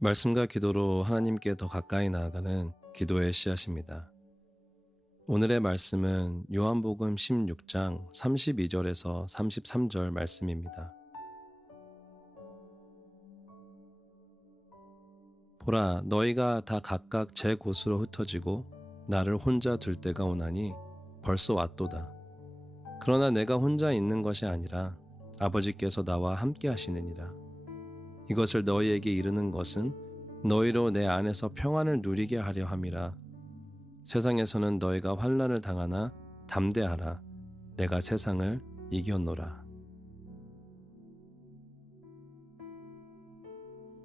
말씀과 기도로 하나님께 더 가까이 나아가는 기도의 씨앗입니다. 오늘의 말씀은 요한복음 16장 32절에서 33절 말씀입니다. 보라, 너희가 다 각각 제 곳으로 흩어지고 나를 혼자 둘 때가 오나니 벌써 왔도다. 그러나 내가 혼자 있는 것이 아니라 아버지께서 나와 함께 하시느니라. 이것을 너희에게 이르는 것은 너희로 내 안에서 평안을 누리게 하려 함이라. 세상에서는 너희가 환난을 당하나 담대하라. 내가 세상을 이겼노라.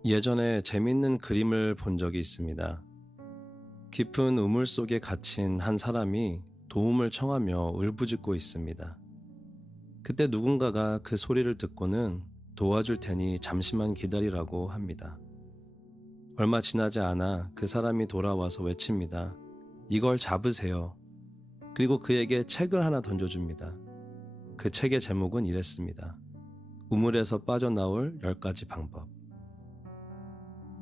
예전에 재밌는 그림을 본 적이 있습니다. 깊은 우물 속에 갇힌 한 사람이 도움을 청하며 울부짖고 있습니다. 그때 누군가가 그 소리를 듣고는 도와줄 테니 잠시만 기다리라고 합니다. 얼마 지나지 않아 그 사람이 돌아와서 외칩니다. 이걸 잡으세요. 그리고 그에게 책을 하나 던져줍니다. 그 책의 제목은 이랬습니다. 우물에서 빠져나올 10가지 방법.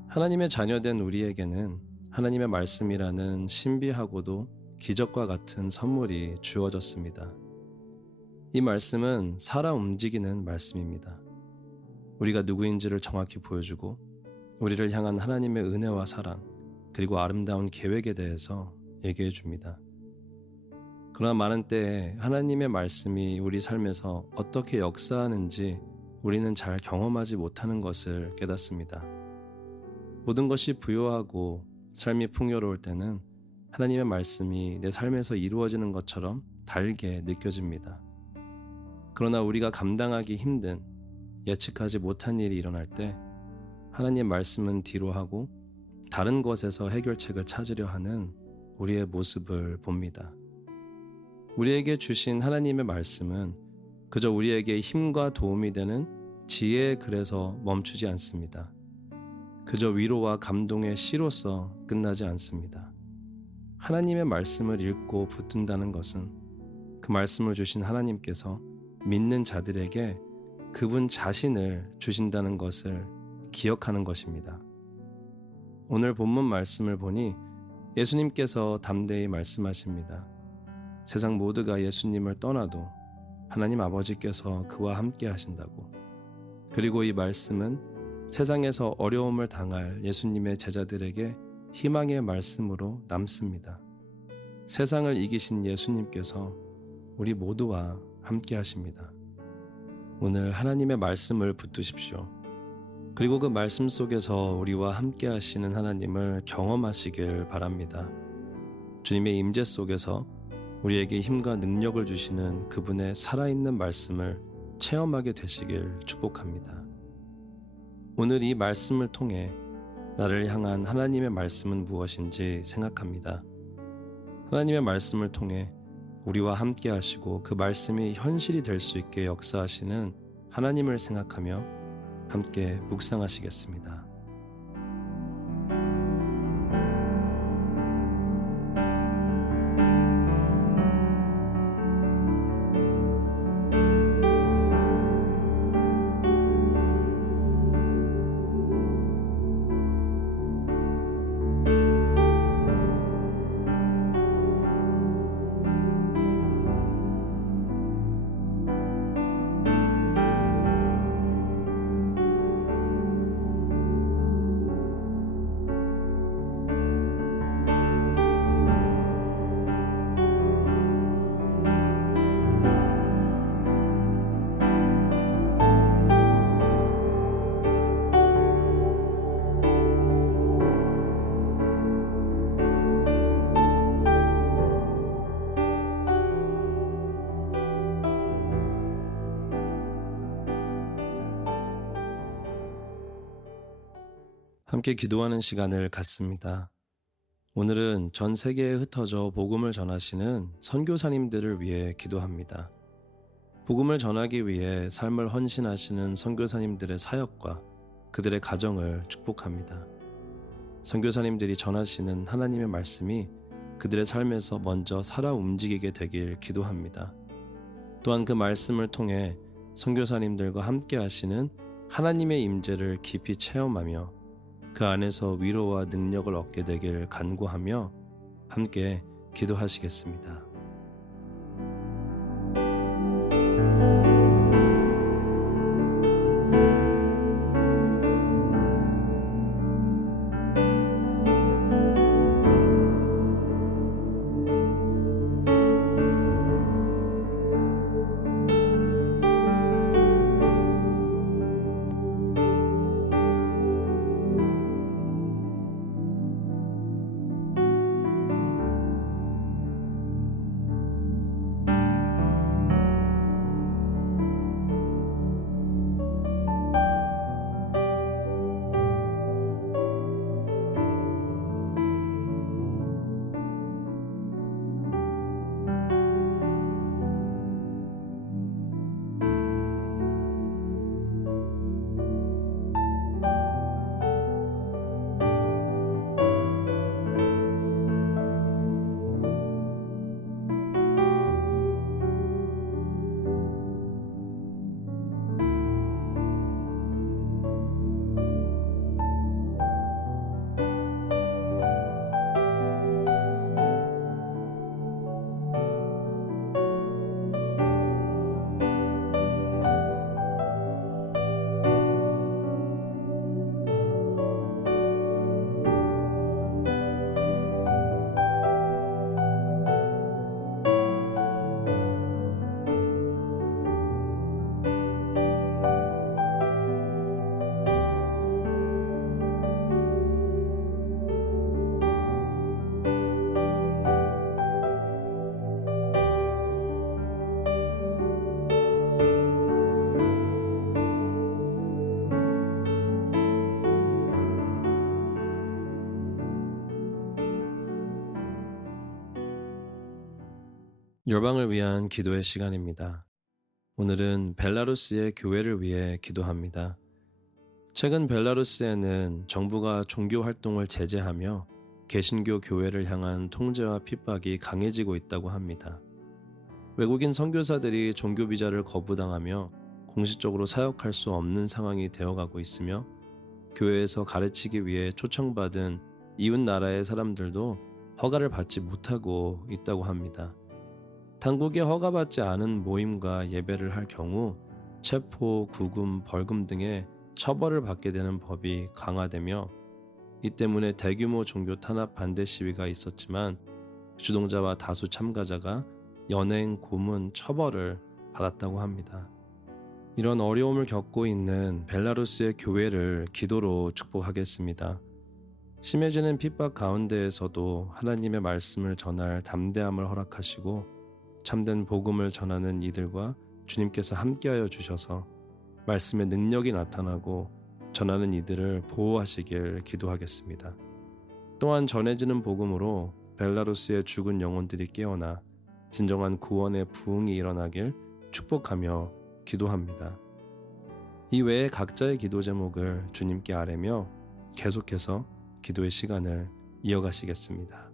하나님의 자녀된 우리에게는 하나님의 말씀이라는 신비하고도 기적과 같은 선물이 주어졌습니다. 이 말씀은 살아 움직이는 말씀입니다. 우리가 누구인지를 정확히 보여주고 우리를 향한 하나님의 은혜와 사랑 그리고 아름다운 계획에 대해서 얘기해 줍니다. 그러나 많은 때에 하나님의 말씀이 우리 삶에서 어떻게 역사하는지 우리는 잘 경험하지 못하는 것을 깨닫습니다. 모든 것이 부요하고 삶이 풍요로울 때는 하나님의 말씀이 내 삶에서 이루어지는 것처럼 달게 느껴집니다. 그러나 우리가 감당하기 힘든 예측하지 못한 일이 일어날 때 하나님의 말씀은 뒤로 하고 다른 것에서 해결책을 찾으려 하는 우리의 모습을 봅니다. 우리에게 주신 하나님의 말씀은 그저 우리에게 힘과 도움이 되는 지혜의 글에서 멈추지 않습니다. 그저 위로와 감동의 시로서 끝나지 않습니다. 하나님의 말씀을 읽고 붙든다는 것은 그 말씀을 주신 하나님께서 믿는 자들에게 그분 자신을 주신다는 것을 기억하는 것입니다. 오늘 본문 말씀을 보니 예수님께서 담대히 말씀하십니다. 세상 모두가 예수님을 떠나도 하나님 아버지께서 그와 함께 하신다고. 그리고 이 말씀은 세상에서 어려움을 당할 예수님의 제자들에게 희망의 말씀으로 남습니다. 세상을 이기신 예수님께서 우리 모두와 함께 하십니다. 오늘 하나님의 말씀을 붙드십시오. 그리고 그 말씀 속에서 우리와 함께 하시는 하나님을 경험하시길 바랍니다. 주님의 임재 속에서 우리에게 힘과 능력을 주시는 그분의 살아있는 말씀을 체험하게 되시길 축복합니다. 오늘 이 말씀을 통해 나를 향한 하나님의 말씀은 무엇인지 생각합니다. 하나님의 말씀을 통해 우리와 함께 하시고 그 말씀이 현실이 될 수 있게 역사하시는 하나님을 생각하며 함께 묵상하시겠습니다. 함께 기도하는 시간을 갖습니다. 오늘은 전 세계에 흩어져 복음을 전하시는 선교사님들을 위해 기도합니다. 복음을 전하기 위해 삶을 헌신하시는 선교사님들의 사역과 그들의 가정을 축복합니다. 선교사님들이 전하시는 하나님의 말씀이 그들의 삶에서 먼저 살아 움직이게 되길 기도합니다. 또한 그 말씀을 통해 선교사님들과 함께 하시는 하나님의 임재를 깊이 체험하며 그 안에서 위로와 능력을 얻게 되길 간구하며 함께 기도하시겠습니다. 열방을 위한 기도의 시간입니다. 오늘은 벨라루스의 교회를 위해 기도합니다. 최근 벨라루스에는 정부가 종교 활동을 제재하며 개신교 교회를 향한 통제와 핍박이 강해지고 있다고 합니다. 외국인 선교사들이 종교 비자를 거부당하며 공식적으로 사역할 수 없는 상황이 되어가고 있으며 교회에서 가르치기 위해 초청받은 이웃 나라의 사람들도 허가를 받지 못하고 있다고 합니다. 당국에 허가받지 않은 모임과 예배를 할 경우 체포, 구금, 벌금 등의 처벌을 받게 되는 법이 강화되며 이 때문에 대규모 종교 탄압 반대 시위가 있었지만 주동자와 다수 참가자가 연행, 고문, 처벌을 받았다고 합니다. 이런 어려움을 겪고 있는 벨라루스의 교회를 기도로 축복하겠습니다. 심해지는 핍박 가운데에서도 하나님의 말씀을 전할 담대함을 허락하시고 참된 복음을 전하는 이들과 주님께서 함께하여 주셔서 말씀의 능력이 나타나고 전하는 이들을 보호하시길 기도하겠습니다. 또한 전해지는 복음으로 벨라루스의 죽은 영혼들이 깨어나 진정한 구원의 부흥이 일어나길 축복하며 기도합니다. 이 외에 각자의 기도 제목을 주님께 아뢰며 계속해서 기도의 시간을 이어가시겠습니다.